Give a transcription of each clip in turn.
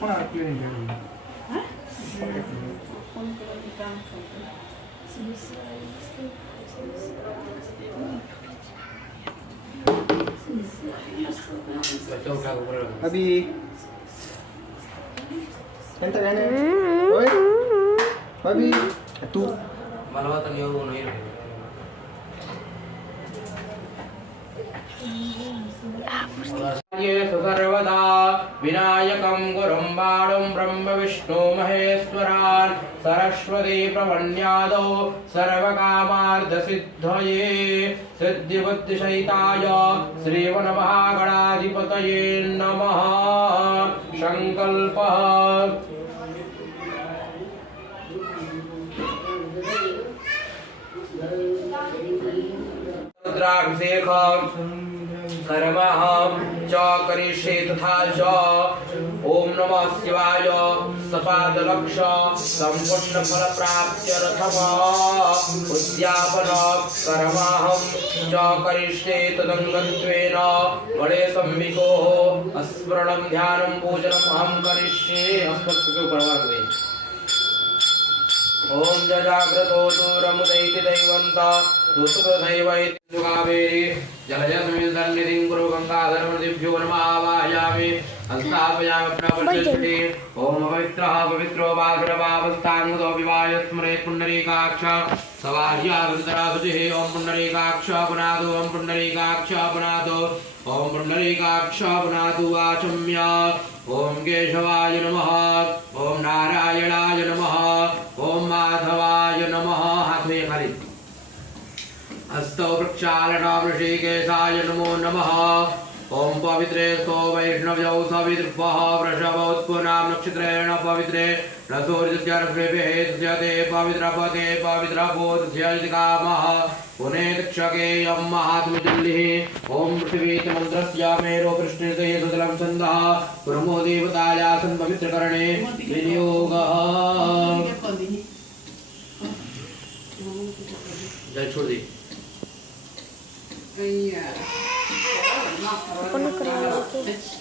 Phone क्यों नहीं कर रही? हाँ? फोन करो काम करते हैं। अभी ಎಂತ ಗಾನೆ ಓಯ್ ಅಭಿ तू ಮಲವತ ನೀವು नहीं रहे सर्वदा विनायकं गुरुं बाणं ब्रह्म विष्णु महेश्वरान् सरस्वती प्रवण्यादौ सर्वकामार्थसिद्धये सिद्धिबुद्धिसहिताय श्रीमन्महागणाधिपतये नमः। संकल्पः रुद्राभिषेकं सर्वं च करिष्ये तथा च ओम नमः शिवाय सपादलक्ष संपूर्ण फल प्राप्त्यर्थम उद्यापन कर्महं च करिष्ये तदंगत्वेन वडे सम्मिको स्मरणं ध्यानं पूजनम् अहं करिष्ये। अस्मत्सुखे परमार्थे ओम जजाग्रतो दूरमुदैति दैवन्ता दुसुखदैवैत्युगावेरि जलजसमिदन्निधिं कुरु गङ्गाधरमदिभ्यो नमः आवाहयामि हस्तापयामि प्रपञ्चष्टि ओम पवित्रः पवित्रो भाद्रवावस्तान्मुदो विवाह स्मरेत् पुण्डरीकाक्ष सवाह्यावतराभुजिः ओम पुण्डरीकाक्ष पुनादो ओम पुण्डरीकाक्ष पुनादो ओम पुण्डरीकाक्ष पुनादो वाचम्य ओम केशवाय नमः ओम नारायणाय नमः ओम माधवाय नमः। हाथ में खाली हस्तौ प्रक्षालना ऋषिकेशाय नमो नमः। ओम पवित्रे स्तो वैष्णव्यौ सवितृभः वृषभोत्पुनां नक्षत्रेण पवित्रे रसोर्जस्यर्षेभ्येत्स्यते पवित्रपते पवित्रपोत्स्यजिकामः पुनेतक्षकेयं महात्मजुल्लिः। ओम पृथिवीतमन्त्रस्य मेरो पृष्ठे सुतलं छन्दः पुरमो देवतायासन् पवित्रकरणे विनियोगः। जल छोड़ दी।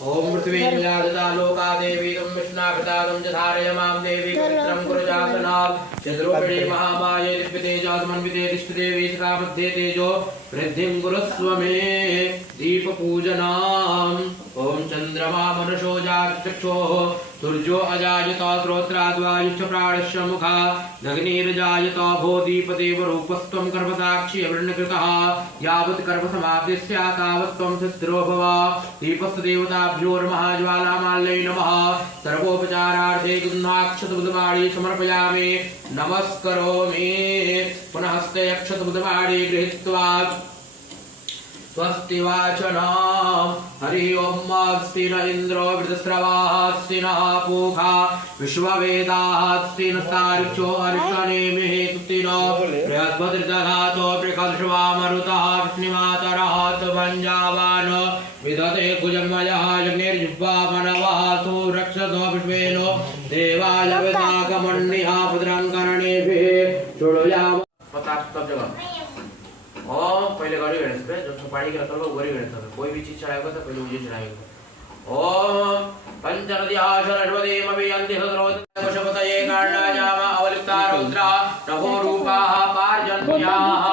ओम पृथ्वी निलादता लोका देवी तम विष्णाभितादं च धारयमां देवी पवित्रं कुरुजासनात् चतुर्वेणे महामाये दिव्यतेजोमन्विते तिष्ठदेवी सदा मध्ये तेजो वृद्धिं कुरुस्व मे दीपपूजनाम्। ओम चन्द्रमा मनसो जातचक्षुः सूर्यो अजायत श्रोत्राद्वायुश्च प्राणश्च मुखा अग्निर्जायत भो दीपदेव रूपस्त्वं गर्भसाक्षी अवृण्यकृतः यावत् गर्भसमाप्तिः स्यात् तावत् त्वं स्थिरो भव। दीपस्य देवताभ्यो महाज्वालामाल्यै नमः। सर्वोपचारार्थे गन्धाक्षतबुधवाणी समर्पयामि नमस्करोमि। पुनः हस्ते अक्षतबुधवाणी गृहीत्वा स्वस्ति वाचनम्। हरि ओम अस्ति न इन्द्रो वृत्रस्रवाः अस्ति नः पूषा विश्ववेदाः अस्ति न तार्क्ष्यो अर्कनेमिः तुति नो बृहस्पतिर्दधातो बृहस्पतिर्वामरुतः विष्णुमातरः तमञ्जावान् विदते कुजमयः यज्ञैर्जिह्वा मनवः सुरक्षतो विश्वेनो देवाय वेदागमन्यः भद्रं कर्णेभिः शृणुयाम। ओम पहले गरी गणेश पे जो सुपारी के रखो गरी गणेश पे कोई भी चीज चढ़ाएगा तो पहले मुझे चढ़ाएगा। ओम पंचनद्याशरवदे मवियन्ति हद्रोत पशुपतये कर्णायाम अवलिप्ता रुद्रा नभो रूपाः पार्जन्याः